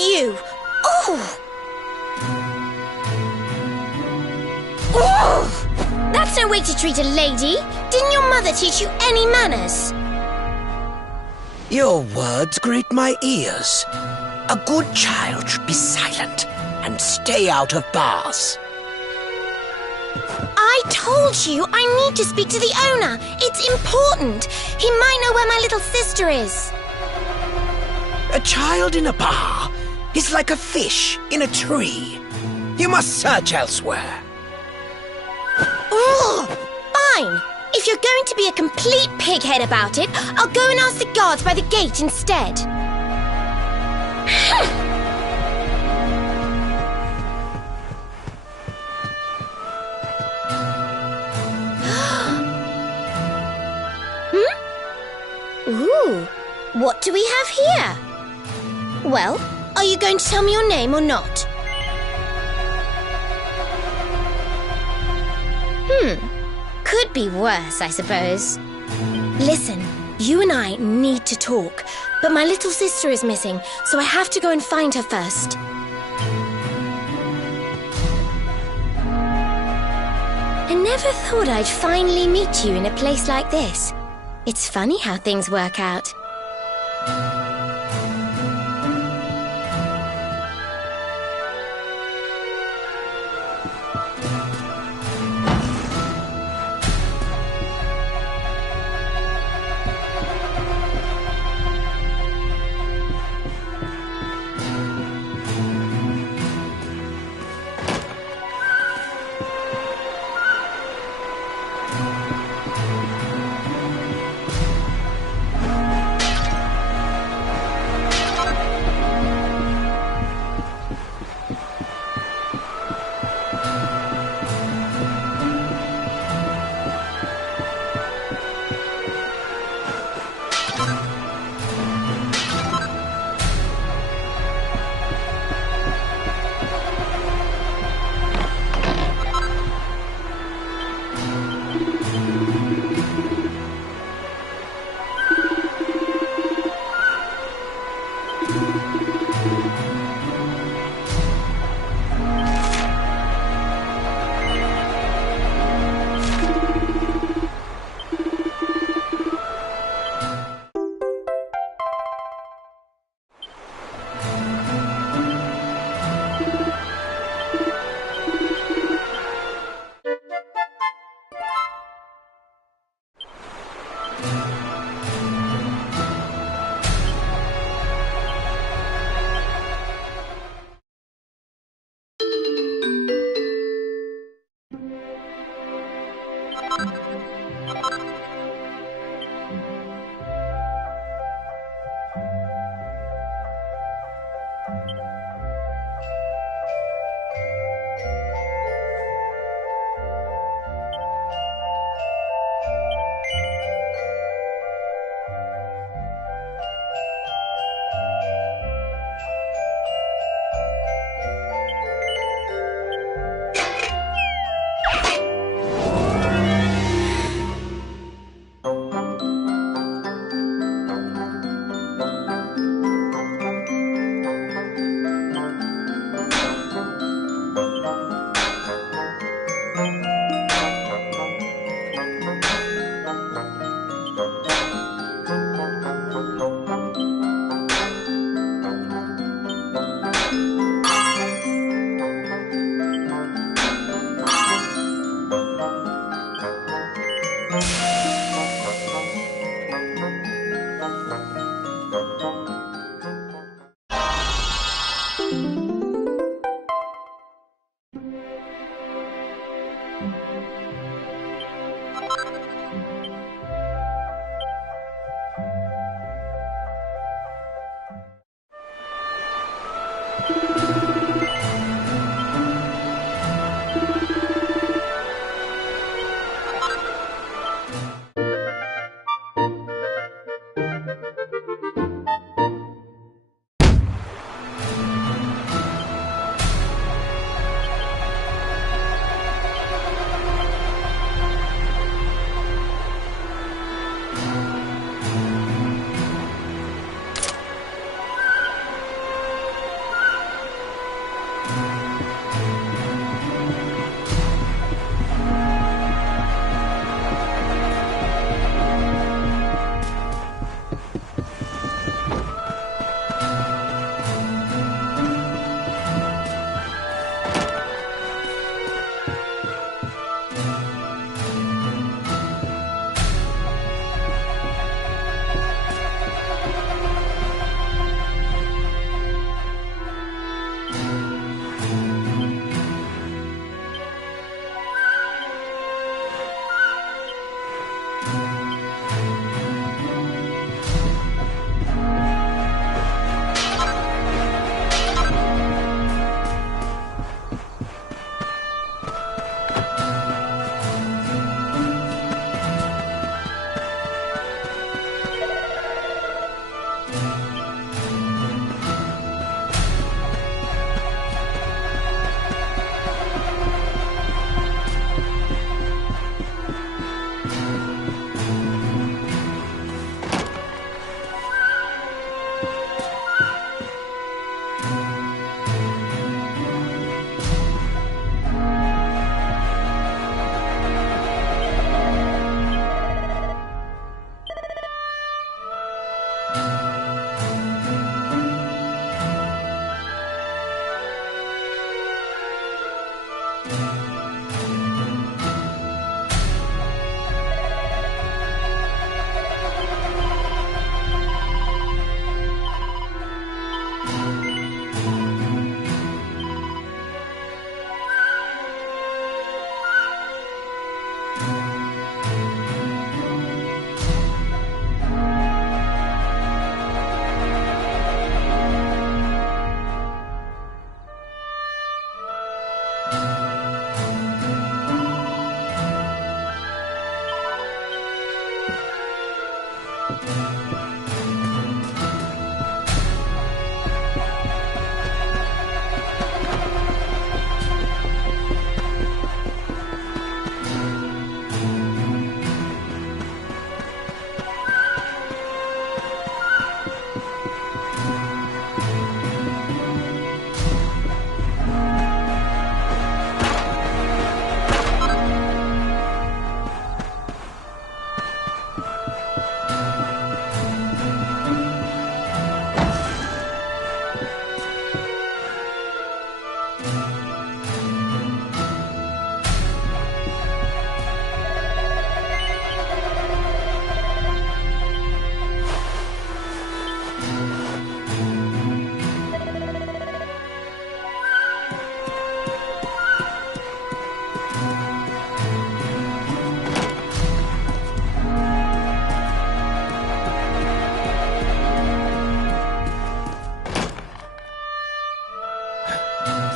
You! Oh! Oh! That's no way to treat a lady. Didn't your mother teach you any manners? Your words grate my ears. A good child should be silent and stay out of bars. I told you I need to speak to the owner. It's important. He might know where my little sister is. A child in a bar is like a fish in a tree. You must search elsewhere. Oh, fine. If you're going to be a complete pighead about it, I'll go and ask the guards by the gate instead. Ooh, what do we have here? Well, are you going to tell me your name or not? Could be worse, I suppose. Listen, you and I need to talk, but my little sister is missing, so I have to go and find her first. I never thought I'd finally meet you in a place like this. It's funny how things work out.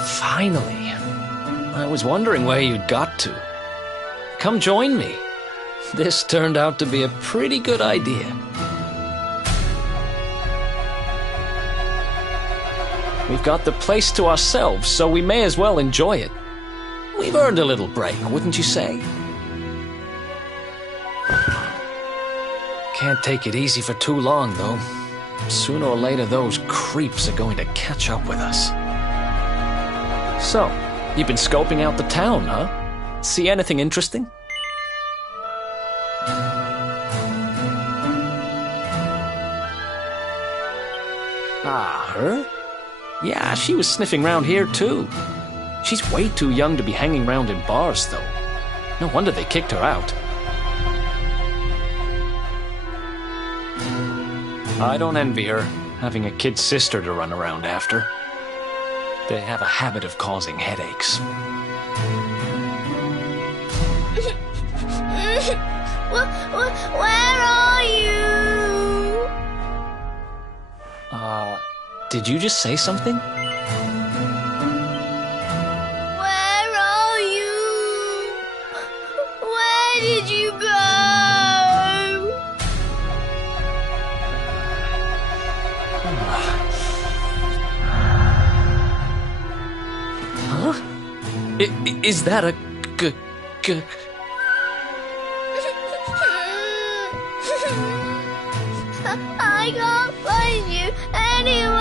Finally. I was wondering where you'd got to. Come join me. This turned out to be a pretty good idea. We've got the place to ourselves, so we may as well enjoy it. We've earned a little break, wouldn't you say? Can't take it easy for too long, though. Sooner or later, those creeps are going to catch up with us. So, you've been scoping out the town, huh? See anything interesting? Ah, her? Yeah, she was sniffing around here, too. She's way too young to be hanging around in bars, though. No wonder they kicked her out. I don't envy her, having a kid sister to run around after. They have a habit of causing headaches. Where are you? Did you just say something? Where are you? Where did you go? Huh? Is that a I can't find you anywhere.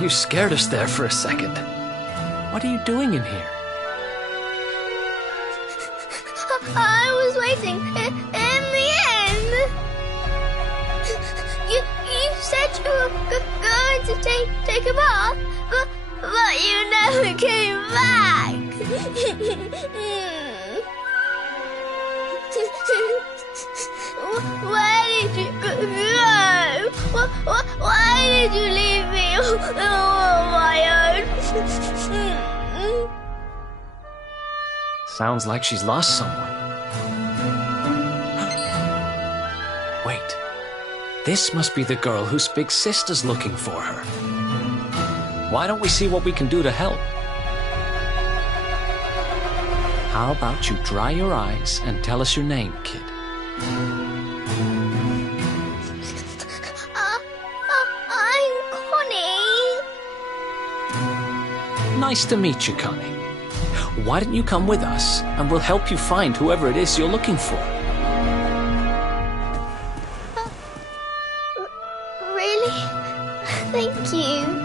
You scared us there for a second. What are you doing in here? I was waiting in the end. You said you were going to take a bath, but you never came back. Where did you go? Why did you leave me all on my own? Sounds like she's lost someone. Wait. This must be the girl whose big sister's looking for her. Why don't we see what we can do to help? How about you dry your eyes and tell us your name, kid? I'm Connie. Nice to meet you, Connie. Why don't you come with us, and we'll help you find whoever it is you're looking for. Really? Thank you.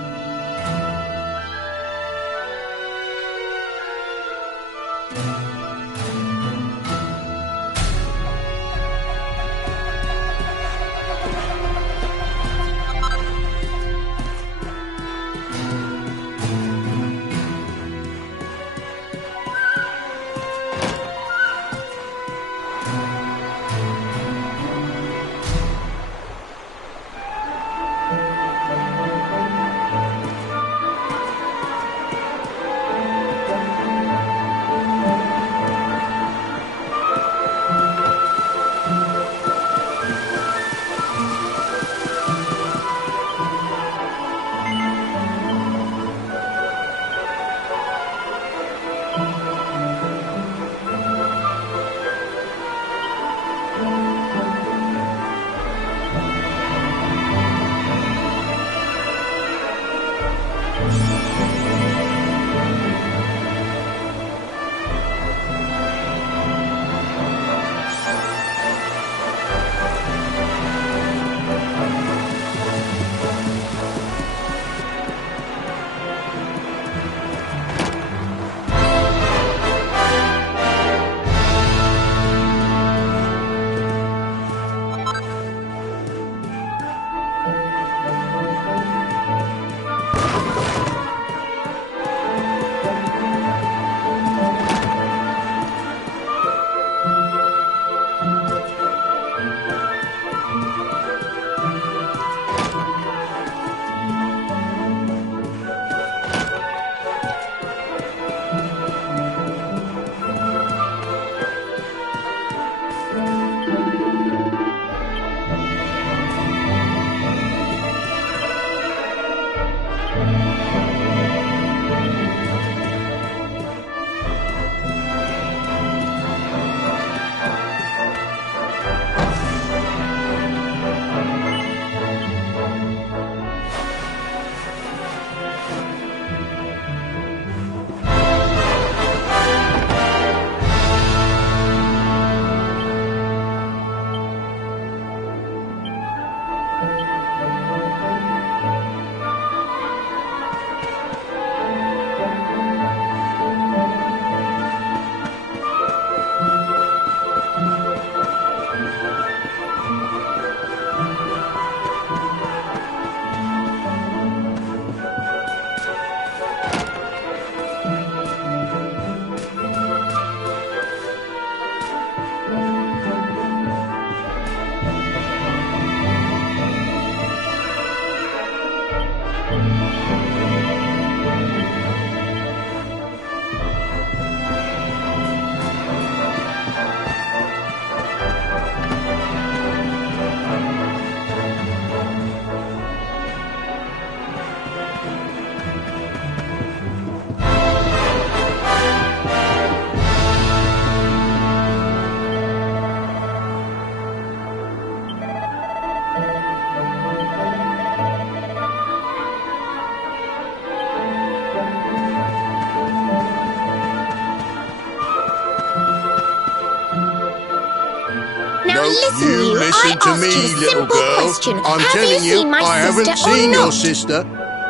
Now listen, you you. listen I to asked me, you a little simple girl. question. I'm Have telling you seen my I sister haven't or seen not? your sister.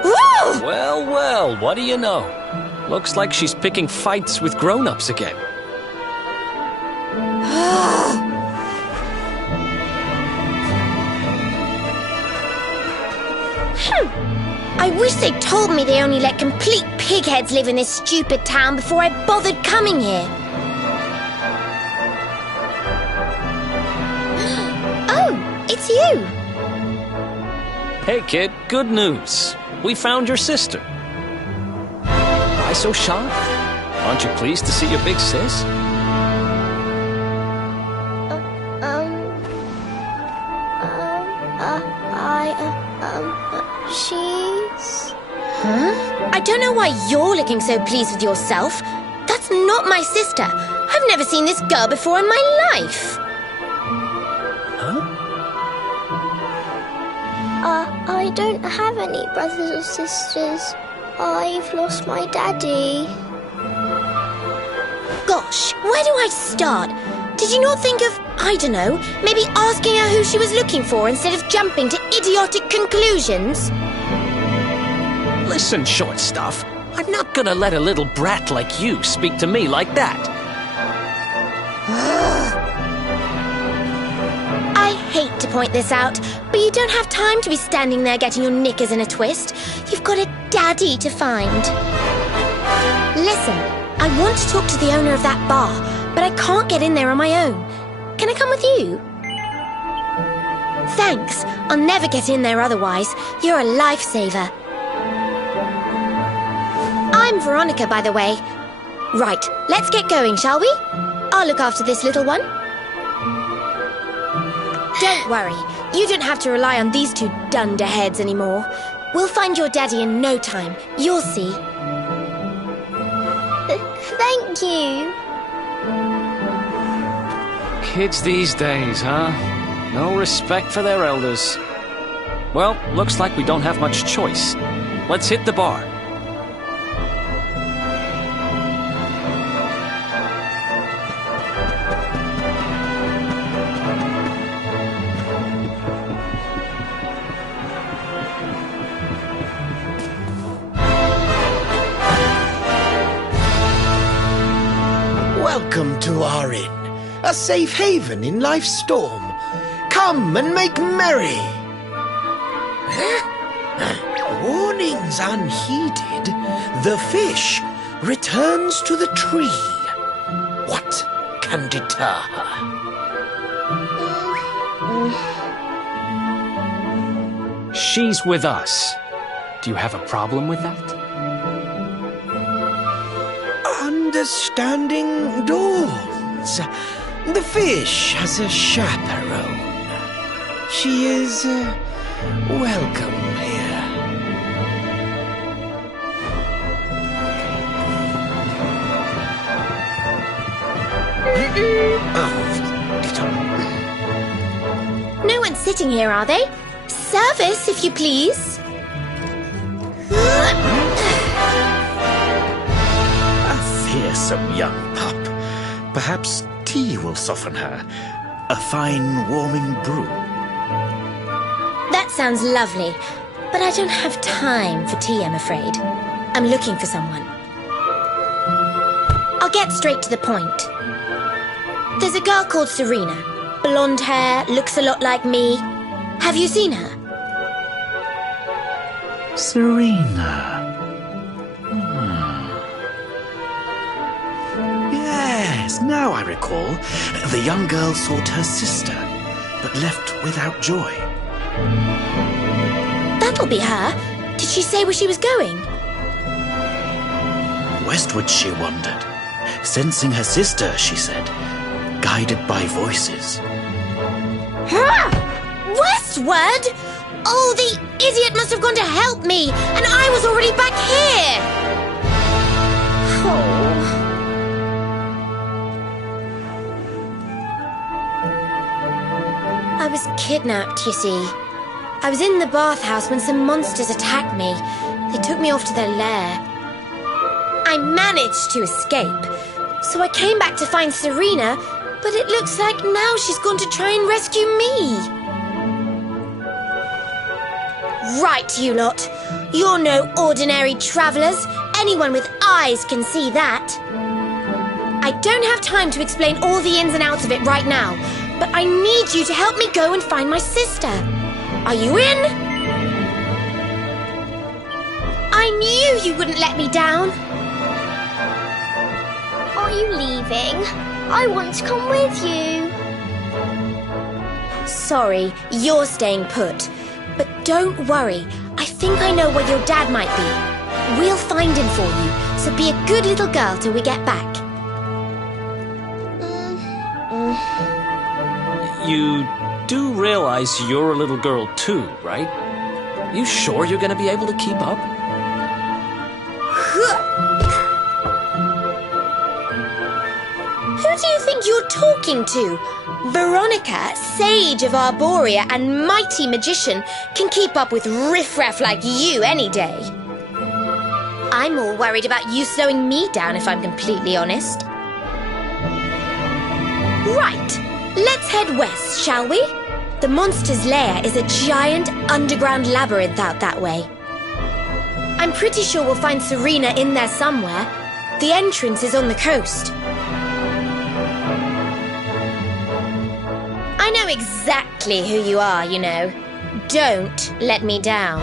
Woo! Well, well, what do you know? Looks like she's picking fights with grown-ups again. I wish they'd told me they only let complete pigheads live in this stupid town before I bothered coming here. Oh, it's you. Hey, kid, good news. We found your sister. Why so shy? Aren't you pleased to see your big sis? She's... Huh? I don't know why you're looking so pleased with yourself. That's not my sister. I've never seen this girl before in my life. Huh? I don't have any brothers or sisters. I've lost my daddy. Gosh, where do I start? Did you not think of, I don't know, maybe asking her who she was looking for instead of jumping to idiotic conclusions? Listen, short stuff. I'm not gonna let a little brat like you speak to me like that. I hate to point this out, but you don't have time to be standing there getting your knickers in a twist. You've got a daddy to find. Listen, I want to talk to the owner of that bar, but I can't get in there on my own. Can I come with you? Thanks. I'll never get in there otherwise. You're a lifesaver. I'm Veronica, by the way. Right, let's get going, shall we? I'll look after this little one. Don't worry. You don't have to rely on these two dunderheads anymore. We'll find your daddy in no time. You'll see. Thank you. Kids these days, huh? No respect for their elders. Well, looks like we don't have much choice. Let's hit the bar. Welcome to our inn, a safe haven in life's storm. Come and make merry. Warnings unheeded, the fish returns to the tree. What can deter her? She's with us. Do you have a problem with that? Understanding dawns. The fish has a chaperone. She is welcome here. No one's sitting here, are they? Service, if you please. Fearsome young pup. Perhaps tea will soften her. A fine warming brew. That sounds lovely, but I don't have time for tea, I'm afraid. I'm looking for someone. I'll get straight to the point. There's a girl called Serena. Blonde hair, looks a lot like me. Have you seen her? Serena. Yes, now I recall. The young girl sought her sister, but left without joy. That'll be her. Did she say where she was going? Westward she wandered, sensing her sister, she said, guided by voices. Westward? Oh, the idiot must have gone to help me, and I was already back here. Oh. I was kidnapped, you see. I was in the bathhouse when some monsters attacked me. They took me off to their lair. I managed to escape, so I came back to find Serena, but But it looks like now she's gone to try and rescue me. Right, you lot. You're no ordinary travellers. Anyone with eyes can see that. I don't have time to explain all the ins and outs of it right now, but I need you to help me go and find my sister. Are you in? I knew you wouldn't let me down. Are you leaving? I want to come with you. Sorry, you're staying put. But don't worry, I think I know where your dad might be. We'll find him for you, so be a good little girl till we get back. You do realize you're a little girl too, right? You sure you're gonna be able to keep up? Who do you think you're talking to? Veronica, sage of Arborea and mighty magician, can keep up with riffraff like you any day. I'm more worried about you slowing me down, if I'm completely honest. Right, let's head west, shall we? The monster's lair is a giant underground labyrinth out that way. I'm pretty sure we'll find Serena in there somewhere. The entrance is on the coast. I know exactly who you are, you know. Don't let me down.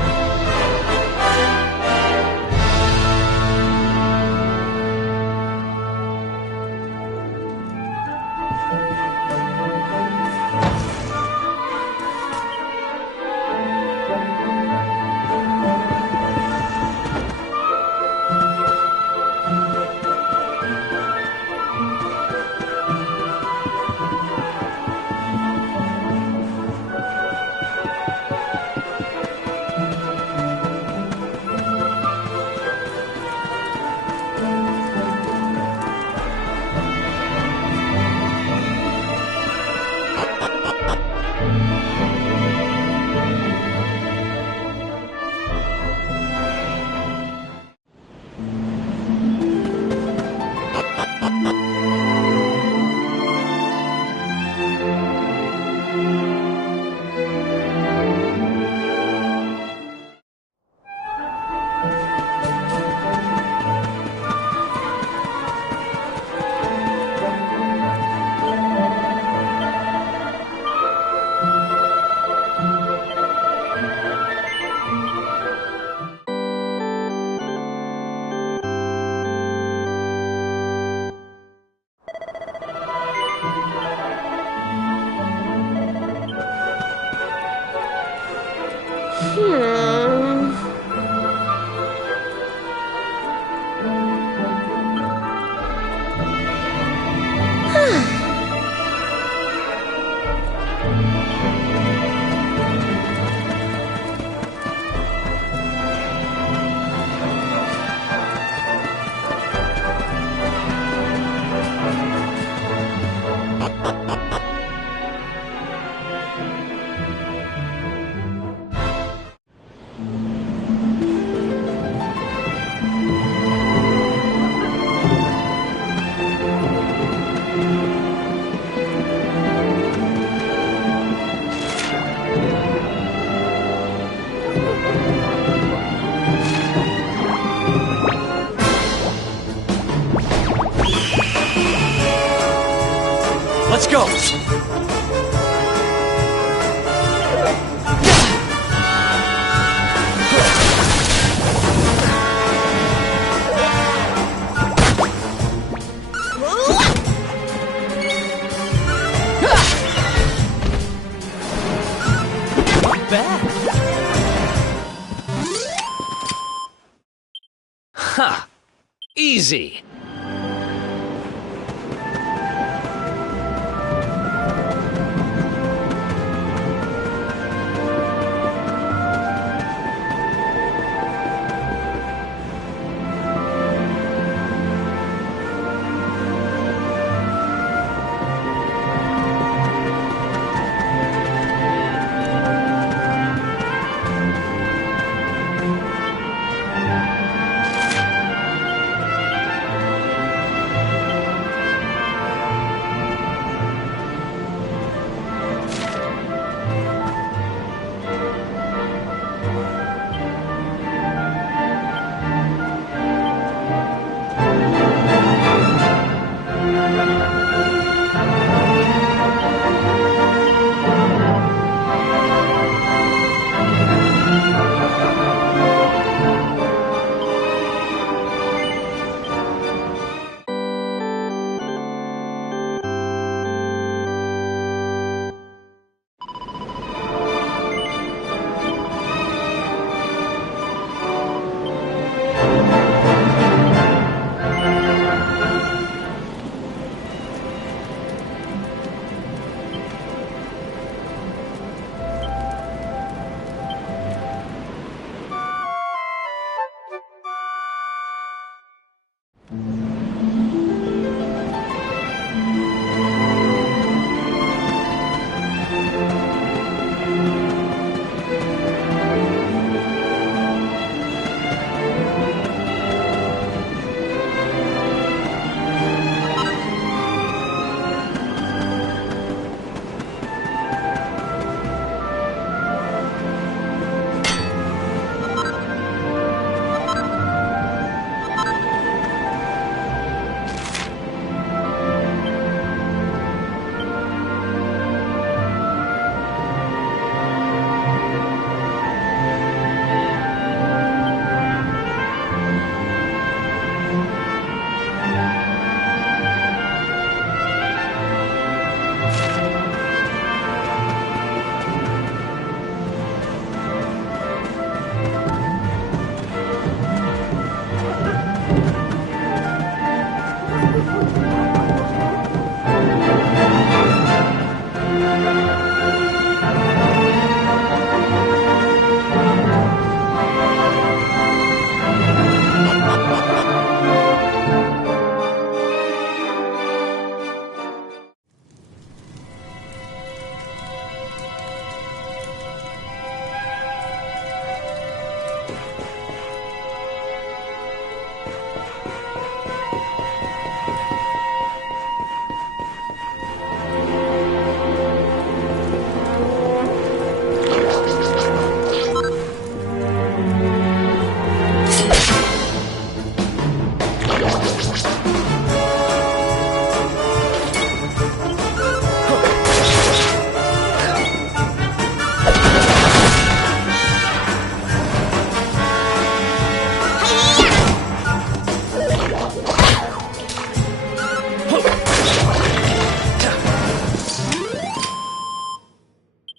Let's go! Not bad! Ha! Easy!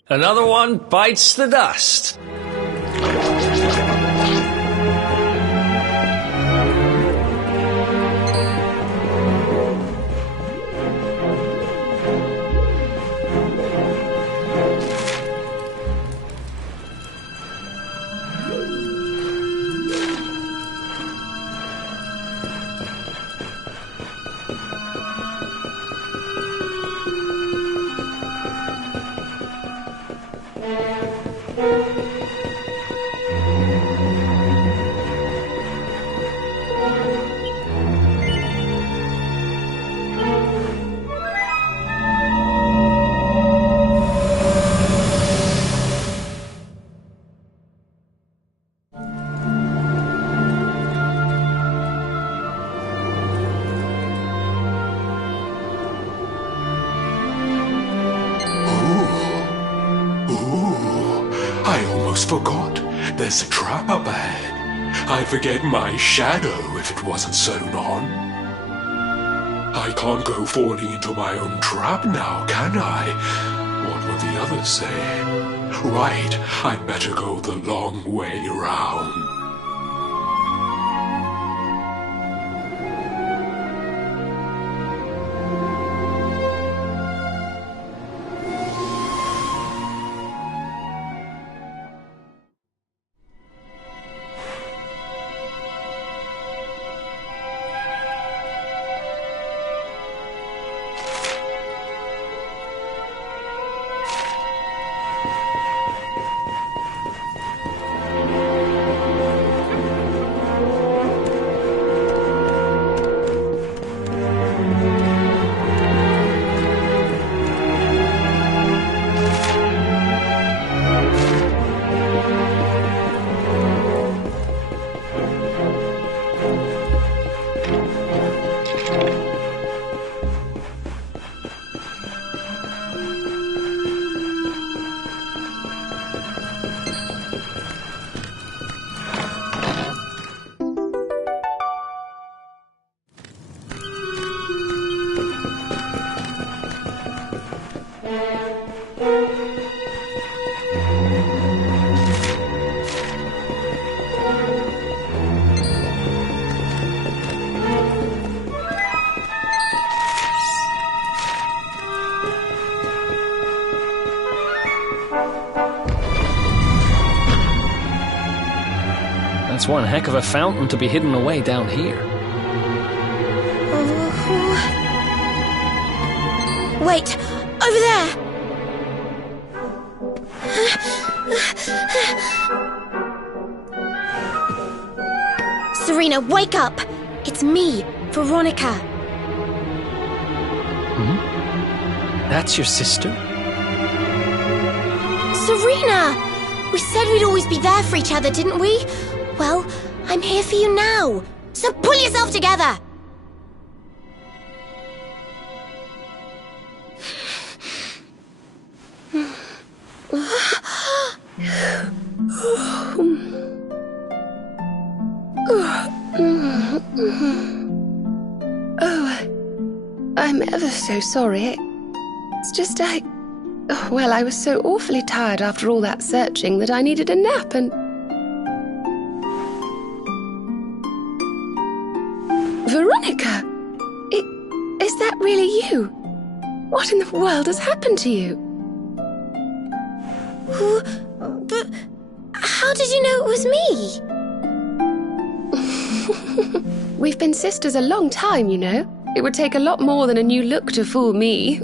Another one bites the dust. Forgot. There's a trap up ahead. I'd forget my shadow if it wasn't sewn on. I can't go falling into my own trap now, can I? What will the others say? Right, I'd better go the long way round. That's one heck of a fountain to be hidden away down here. Wait! Over there! Serena, wake up! It's me, Veronica. That's your sister? Serena! We said we'd always be there for each other, didn't we? Well, I'm here for you now. So pull yourself together! I'm ever so sorry. It's just I was so awfully tired after all that searching that I needed a nap and... Veronica! Is that really you? What in the world has happened to you? But how did you know it was me? We've been sisters a long time, you know. It would take a lot more than a new look to fool me.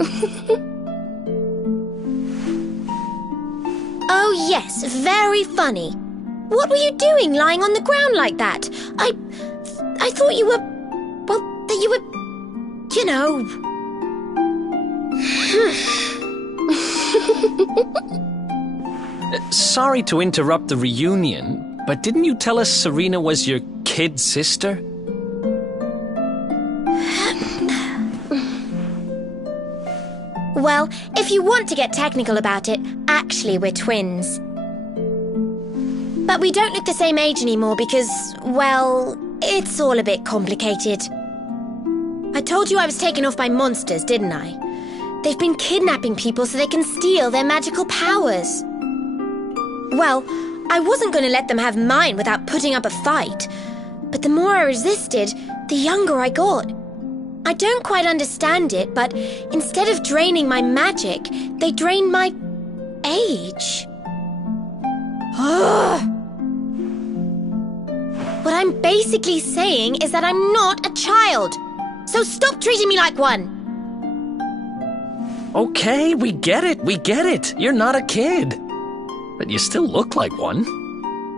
Oh yes, very funny. What were you doing lying on the ground like that? I thought you were... well, that you were... you know... Sorry to interrupt the reunion, but didn't you tell us Serena was your kid sister? Well, if you want to get technical about it, actually we're twins. But we don't look the same age anymore because, well, it's all a bit complicated. I told you I was taken off by monsters, didn't I? They've been kidnapping people so they can steal their magical powers. Well, I wasn't going to let them have mine without putting up a fight. But the more I resisted, the younger I got. I don't quite understand it, but instead of draining my magic, they drained my age. What I'm basically saying is that I'm not a child. So stop treating me like one. Okay, we get it. You're not a kid. But you still look like one.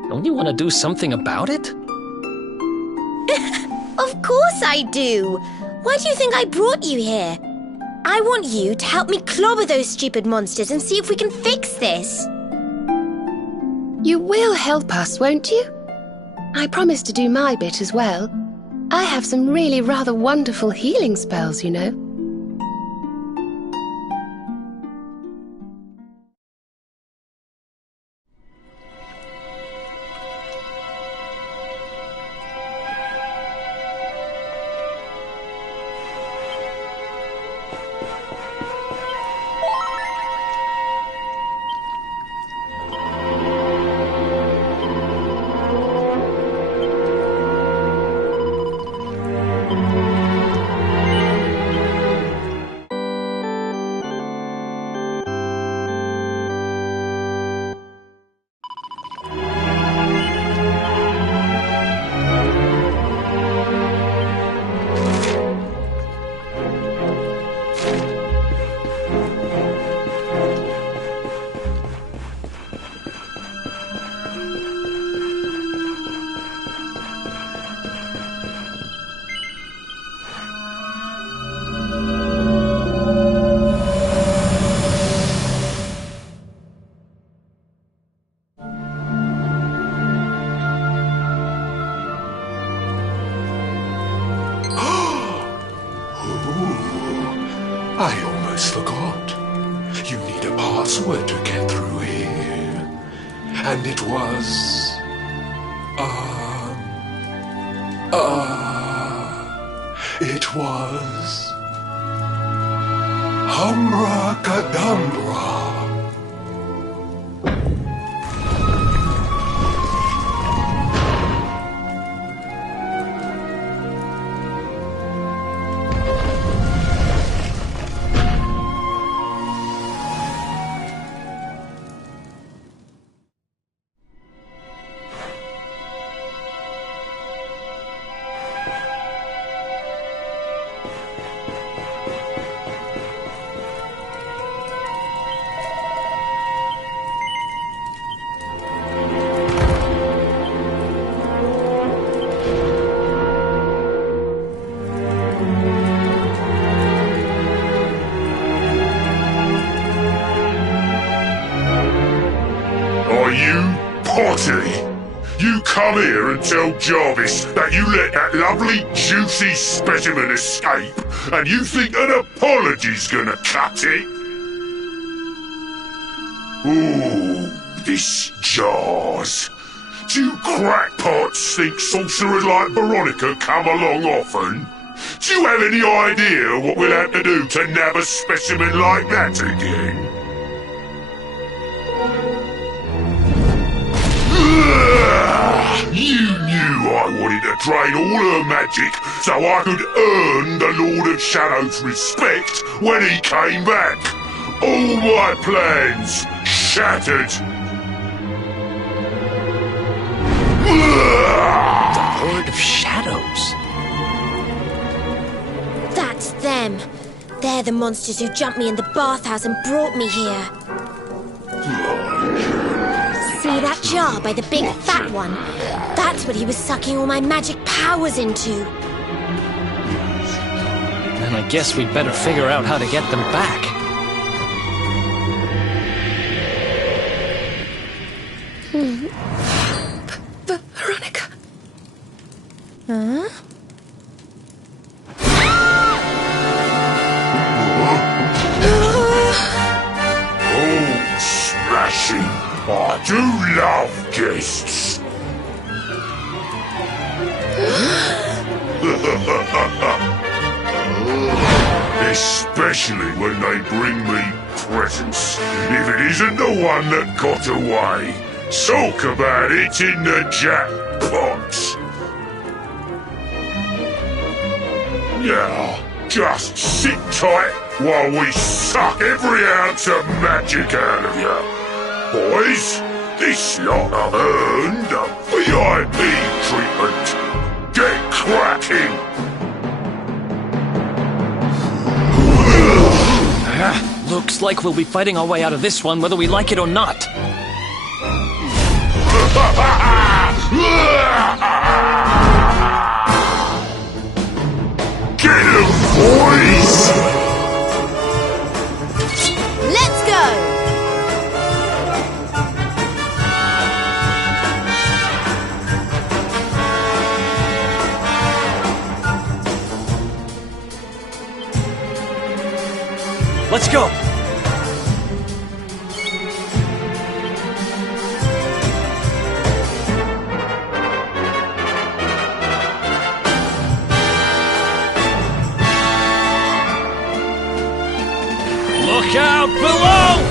Don't you want to do something about it? Of course I do. Why do you think I brought you here? I want you to help me clobber those stupid monsters and see if we can fix this. You will help us, won't you? I promise to do my bit as well. I have some really rather wonderful healing spells, you know. I almost forgot. You need a password to get through here. And it was... it was... Humracadabra. You come here and tell Jarvis that you let that lovely, juicy specimen escape, and you think an apology's gonna cut it? Ooh, this jars. Do crackpots think sorcerers like Veronica come along often? Do you have any idea what we'll have to do to nab a specimen like that again? You knew I wanted to drain all her magic so I could earn the Lord of Shadow's respect when he came back. All my plans shattered. The Lord of Shadows? That's them. They're the monsters who jumped me in the bathhouse and brought me here. See that jar by the big fat one? That's what he was sucking all my magic powers into. Then I guess we'd better figure out how to get them back. Veronica. Huh? Oh, smashing. I do love guests. Especially when they bring me presents. If it isn't the one that got away, talk about it in the jackpot. Now, just sit tight while we suck every ounce of magic out of you. Boys, this lot have earned a VIP treatment. Get cracking! Looks like we'll be fighting our way out of this one whether we like it or not. Get him, boys! Let's go! Let's go! Look out below!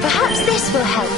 Perhaps this will help.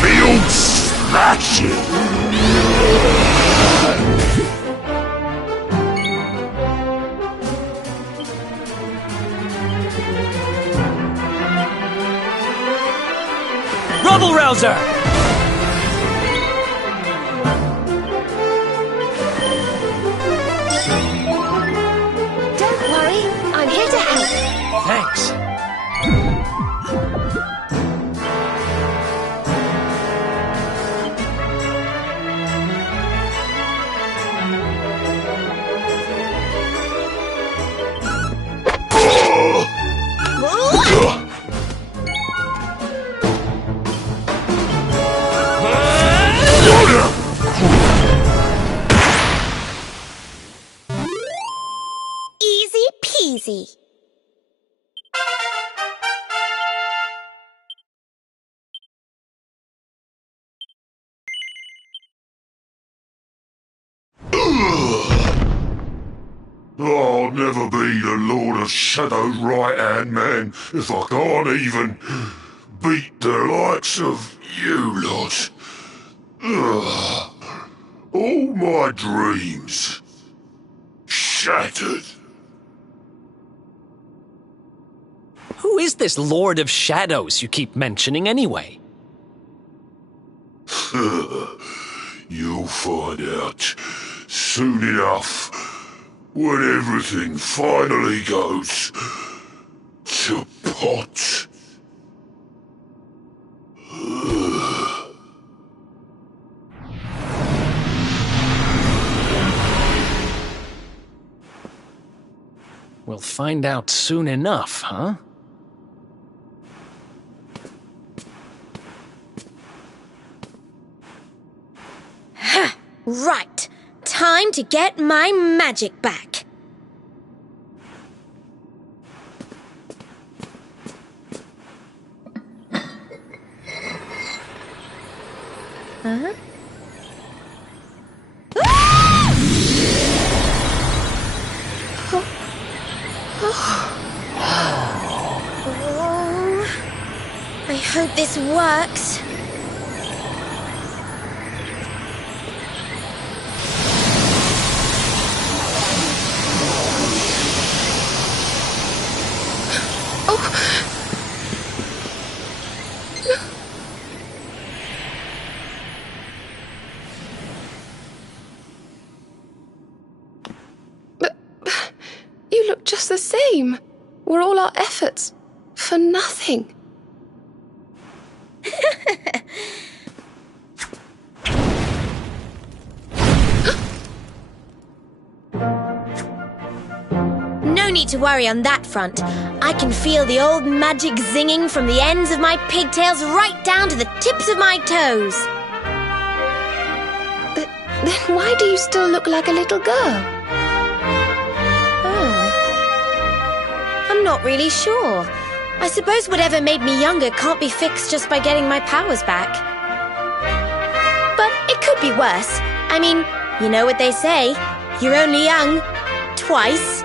Feel smashing! Rubble Rouser! Don't worry, I'm here to help. Thanks. Easy peasy. I'll never be the Lord of Shadow's right-hand man if I can't even beat the likes of you lot. Ugh. All my dreams shattered. Who is this Lord of Shadows you keep mentioning anyway? You'll find out soon enough when everything finally goes to pot. We'll find out soon enough, huh? Right. Time to get my magic back. Huh? I hope this works. You look just the same. Were all our efforts for nothing? No need to worry on that front. I can feel the old magic zinging from the ends of my pigtails right down to the tips of my toes. Then why do you still look like a little girl? I'm not really sure. I suppose whatever made me younger can't be fixed just by getting my powers back. But it could be worse. I mean, you know what they say. You're only young twice.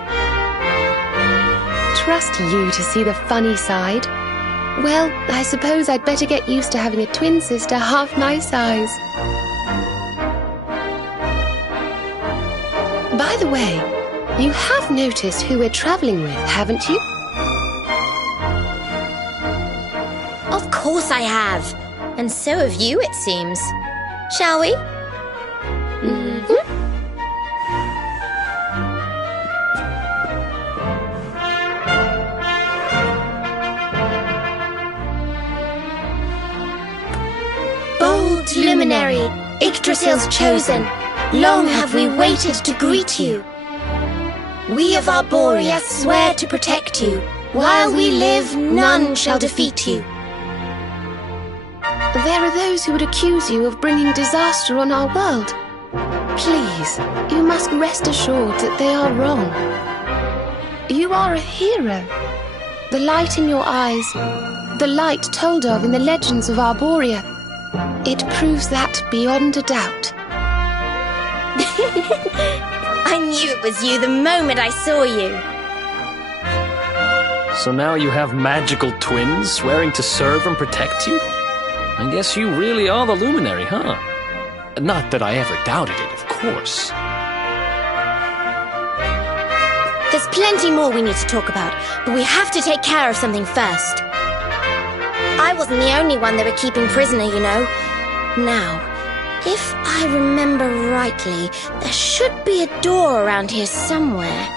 Trust you to see the funny side. Well, I suppose I'd better get used to having a twin sister half my size. By the way, you have noticed who we're traveling with, haven't you? Of course I have. And so have you, it seems. Shall we? Bold luminary, Yggdrasil's chosen, long have we waited to greet you. We of Arborea swear to protect you. While we live, none shall defeat you. There are those who would accuse you of bringing disaster on our world. Please, you must rest assured that they are wrong. You are a hero. The light in your eyes, the light told of in the legends of Arborea, it proves that beyond a doubt. I knew it was you the moment I saw you. So now you have magical twins swearing to serve and protect you? I guess you really are the luminary, huh? Not that I ever doubted it, of course. There's plenty more we need to talk about, but we have to take care of something first. I wasn't the only one they were keeping prisoner, you know. Now, if I remember rightly, there should be a door around here somewhere.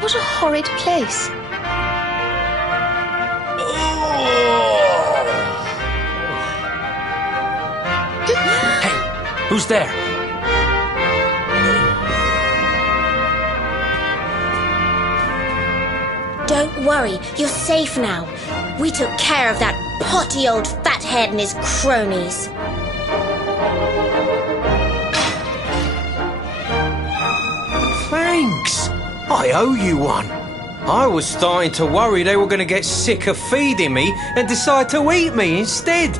What a horrid place. Hey, who's there? Don't worry, you're safe now. We took care of that potty old fathead and his cronies. Thanks. I owe you one. I was starting to worry they were going to get sick of feeding me and decide to eat me instead.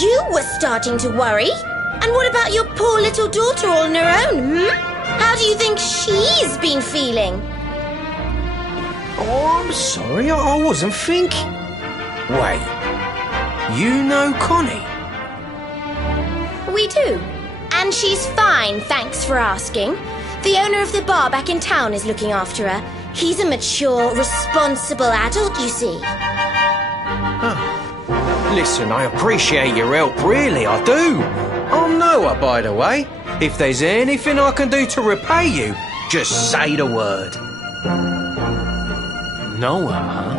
You were starting to worry? And what about your poor little daughter all on her own, How do you think she's been feeling? Oh, I'm sorry, I wasn't thinking. Wait, you know Connie? We do. And she's fine, thanks for asking. The owner of the bar back in town is looking after her. He's a mature, responsible adult, you see. Oh. Listen, I appreciate your help, really, I do. I'm Noah, by the way. If there's anything I can do to repay you, just say the word. Noah, huh?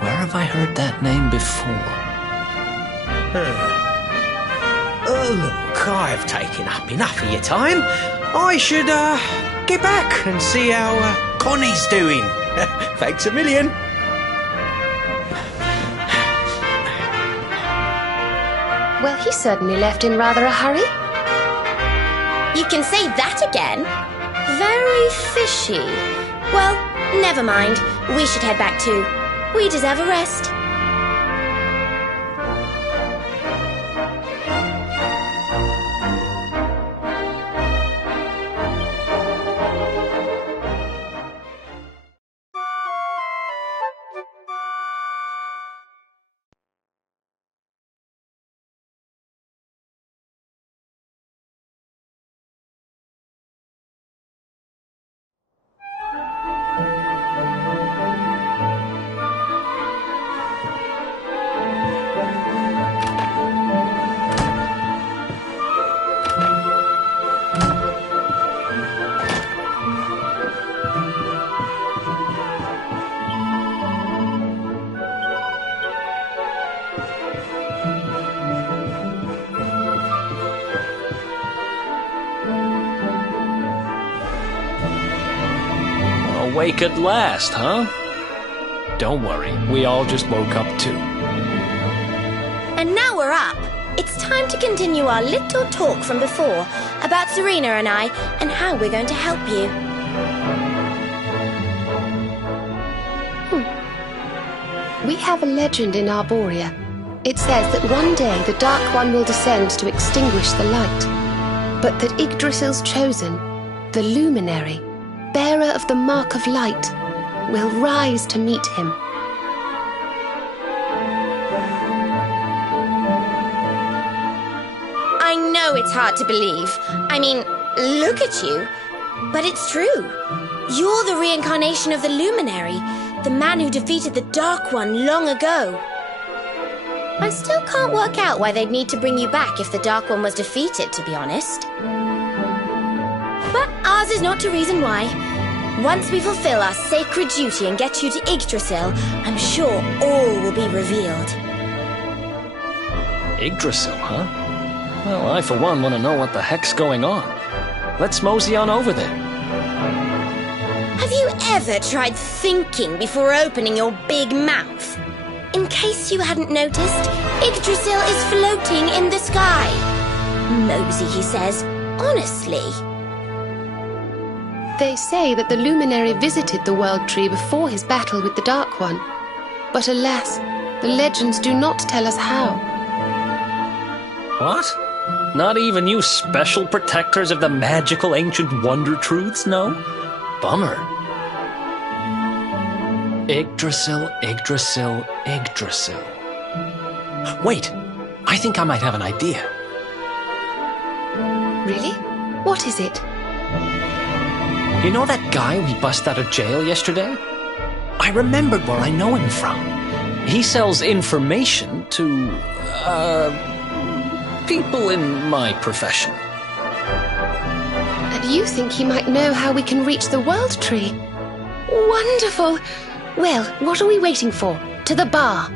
Where have I heard that name before? Look, I've taken up enough of your time. I should, get back and see how, Connie's doing. Thanks a million. Well, he certainly left in rather a hurry. You can say that again. Very fishy. Well, never mind. We should head back too. We deserve a rest. Awake at last, huh? Don't worry, we all just woke up too. And now we're up. It's time to continue our little talk from before about Serena and I and how we're going to help you. We have a legend in Arborea. It says that one day the Dark One will descend to extinguish the light, but that Yggdrasil's chosen, the Luminary, bearer of the Mark of Light, will rise to meet him. it's hard to believe. I mean, look at you. But it's true. You're the reincarnation of the Luminary, the man who defeated the Dark One long ago. I still can't work out why they'd need to bring you back if the Dark One was defeated, to be honest. But ours is not to reason why. Once we fulfill our sacred duty and get you to Yggdrasil, I'm sure all will be revealed. Yggdrasil, huh? Well, I for one want to know what the heck's going on. Let's mosey on over there. Have you ever tried thinking before opening your big mouth? In case you hadn't noticed, Yggdrasil is floating in the sky. Mosey, he says. Honestly. They say that the Luminary visited the World Tree before his battle with the Dark One. But alas, the legends do not tell us how. What? Not even you special protectors of the magical ancient wonder truths, no? Bummer. Yggdrasil, Yggdrasil, Yggdrasil. Wait, I think I might have an idea. Really? What is it? You know that guy we bust out of jail yesterday? I remembered where I know him from. He sells information to, people in my profession. And you think he might know how we can reach the World Tree? Wonderful! Well, what are we waiting for? To the bar.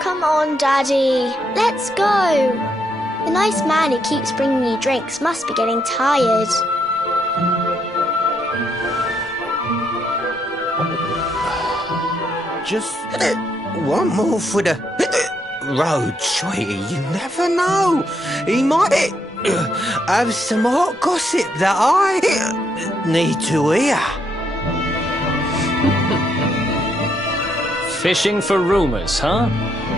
Come on, Daddy. Let's go. The nice man who keeps bringing you drinks must be getting tired. Just one more for the road, sweetie. You never know. He might have some hot gossip that I need to hear. Fishing for rumors, huh?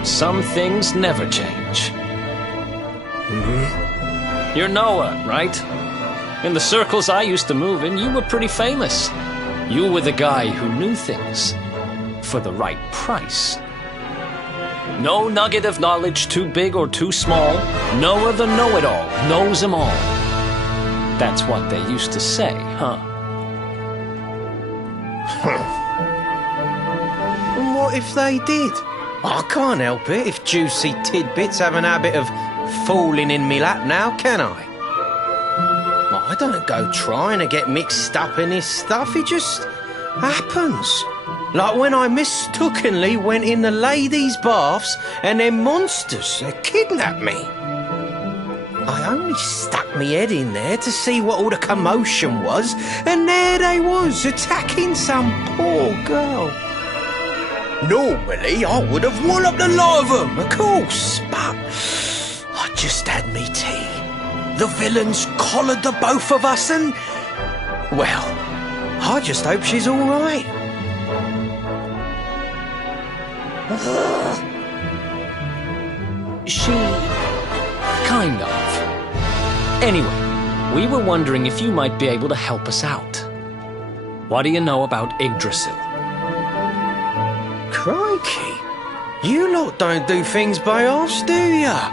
Some things never change. You're Noah, right? In the circles I used to move in, you were pretty famous. You were the guy who knew things. For the right price. No nugget of knowledge too big or too small. Noah the know-it-all knows them all. That's what they used to say, huh? And what if they did? I can't help it if juicy tidbits have an habit of falling in me lap now, can I? I don't go trying to get mixed up in this stuff, it just happens. Like when I mistakenly went in the ladies' baths and them monsters kidnapped me. I only stuck me head in there to see what all the commotion was, and there they was, attacking some poor girl. Normally, I would have walloped the lot of them, of course, but I just had me tea. The villains collared the both of us and, well, I just hope she's all right. She... kind of. Anyway, we were wondering if you might be able to help us out. What do you know about Yggdrasil? Crikey, you lot don't do things by halves, do ya?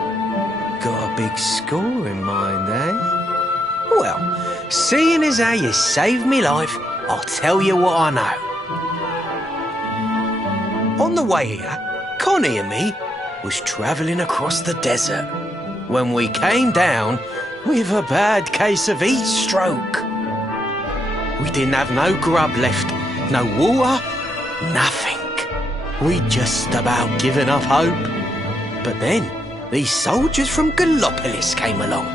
Got a big score in mind, eh? Well, Seeing as how you saved me life, I'll tell you what I know. On the way here, Connie and me was travelling across the desert when we came down with a bad case of heat stroke. We didn't have no grub left, no water, nothing. We'd just about given up hope. But then these soldiers from Gallopolis came along.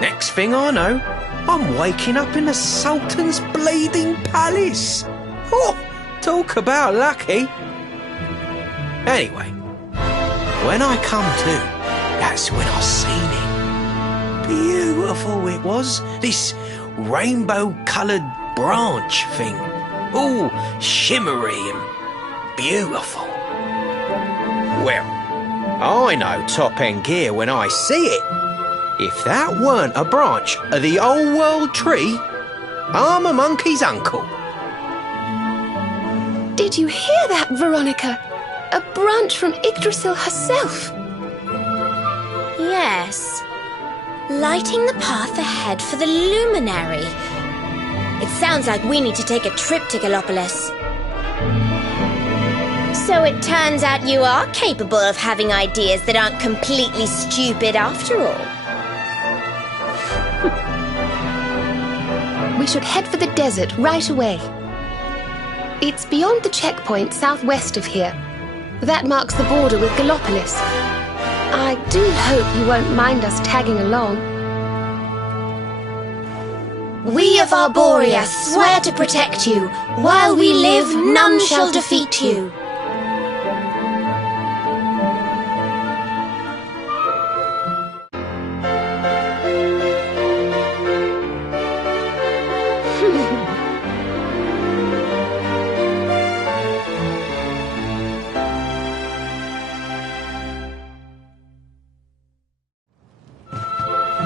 Next thing I know, I'm waking up in the Sultan's bleeding palace. Oh, talk about lucky. Anyway, when I come to, that's when I seen it. Beautiful it was, this rainbow-coloured branch thing. All shimmery and beautiful. Well, I know top-end gear when I see it. If that weren't a branch of the old world tree, I'm a monkey's uncle. Did you hear that, Veronica? A branch from Yggdrasil herself. Yes. Lighting the path ahead for the luminary. It sounds like we need to take a trip to Gallopolis. So it turns out you are capable of having ideas that aren't completely stupid after all. We should head for the desert right away. It's beyond the checkpoint southwest of here. That marks the border with Gallopolis. I do hope you won't mind us tagging along. We of Arborea swear to protect you. While we live, none shall defeat you.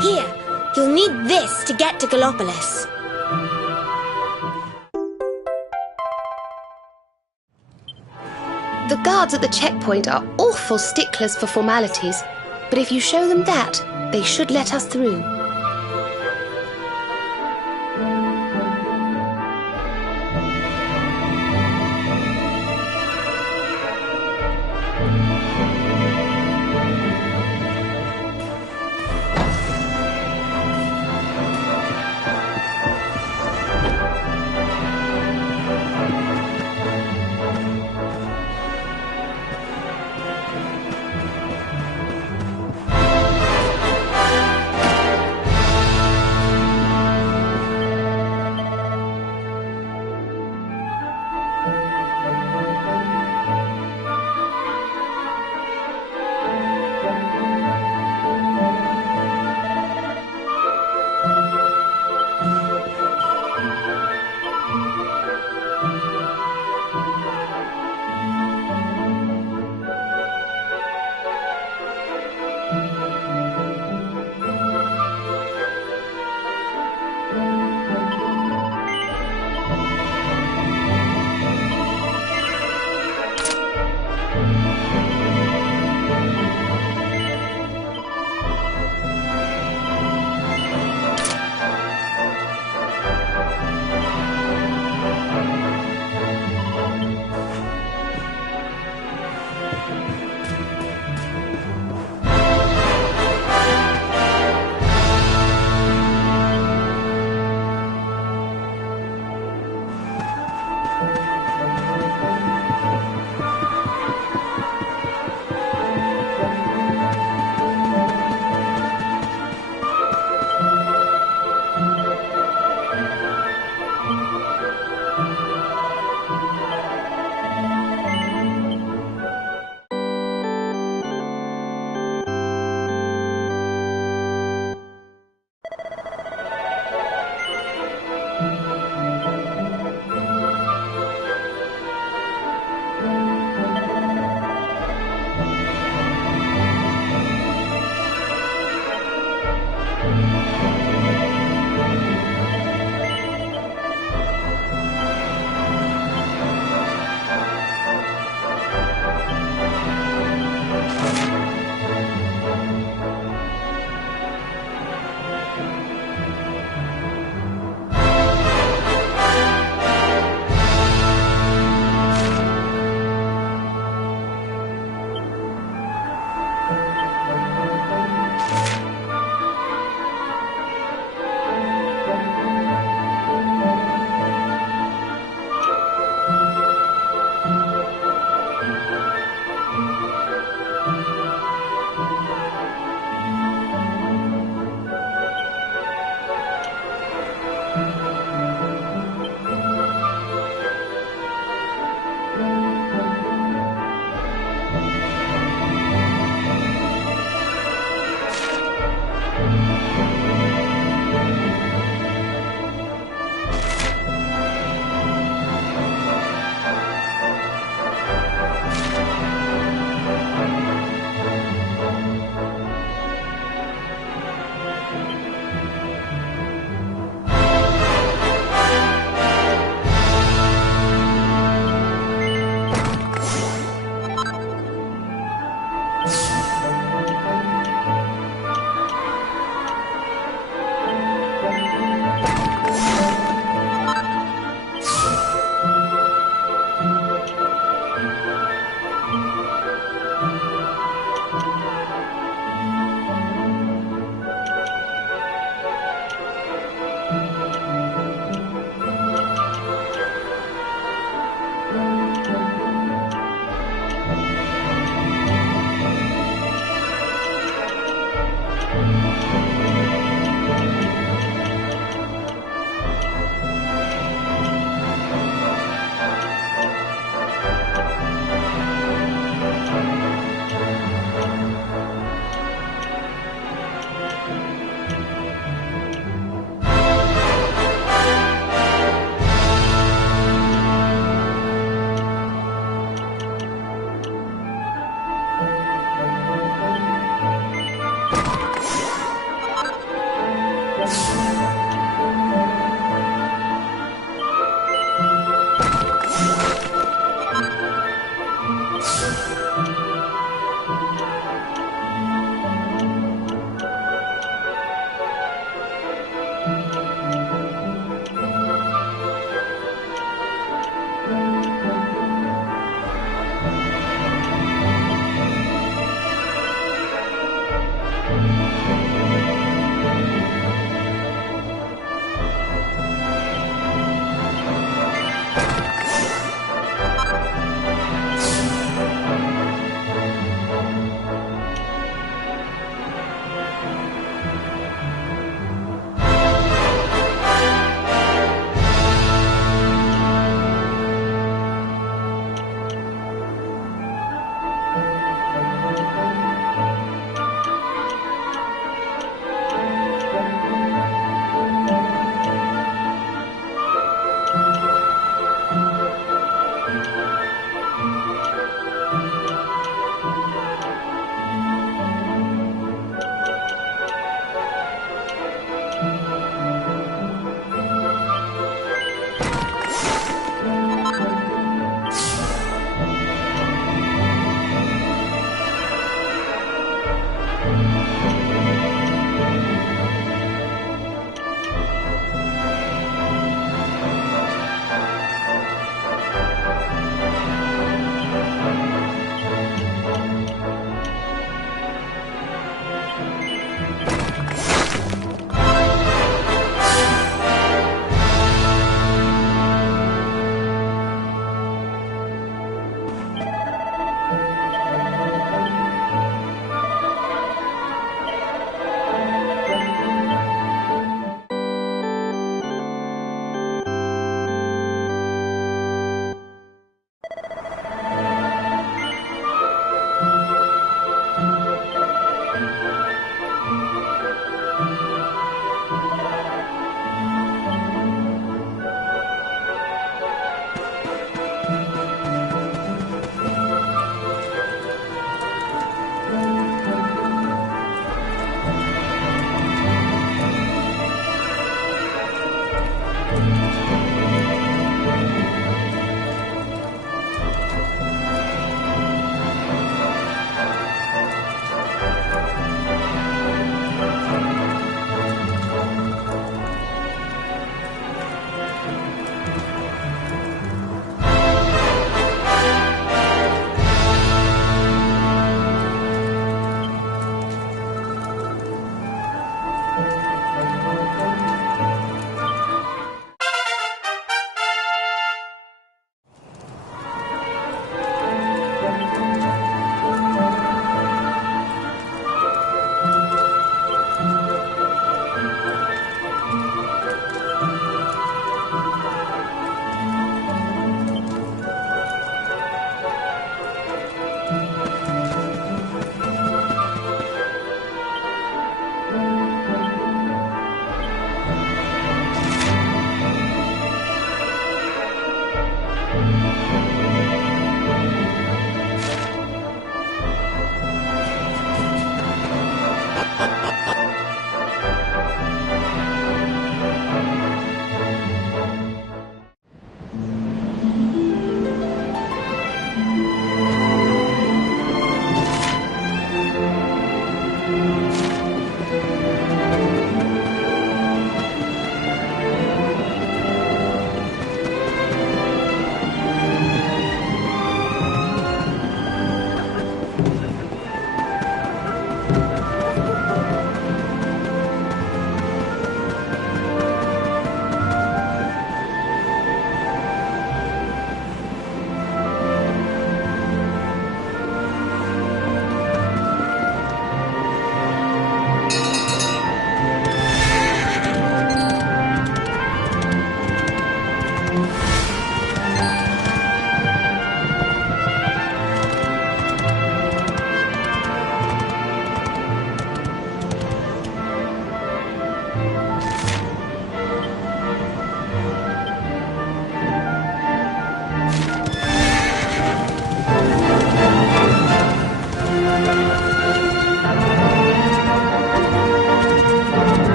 Here, you'll need this to get to Gallopolis. The guards at the checkpoint are awful sticklers for formalities, but if you show them that, they should let us through.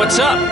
What's up?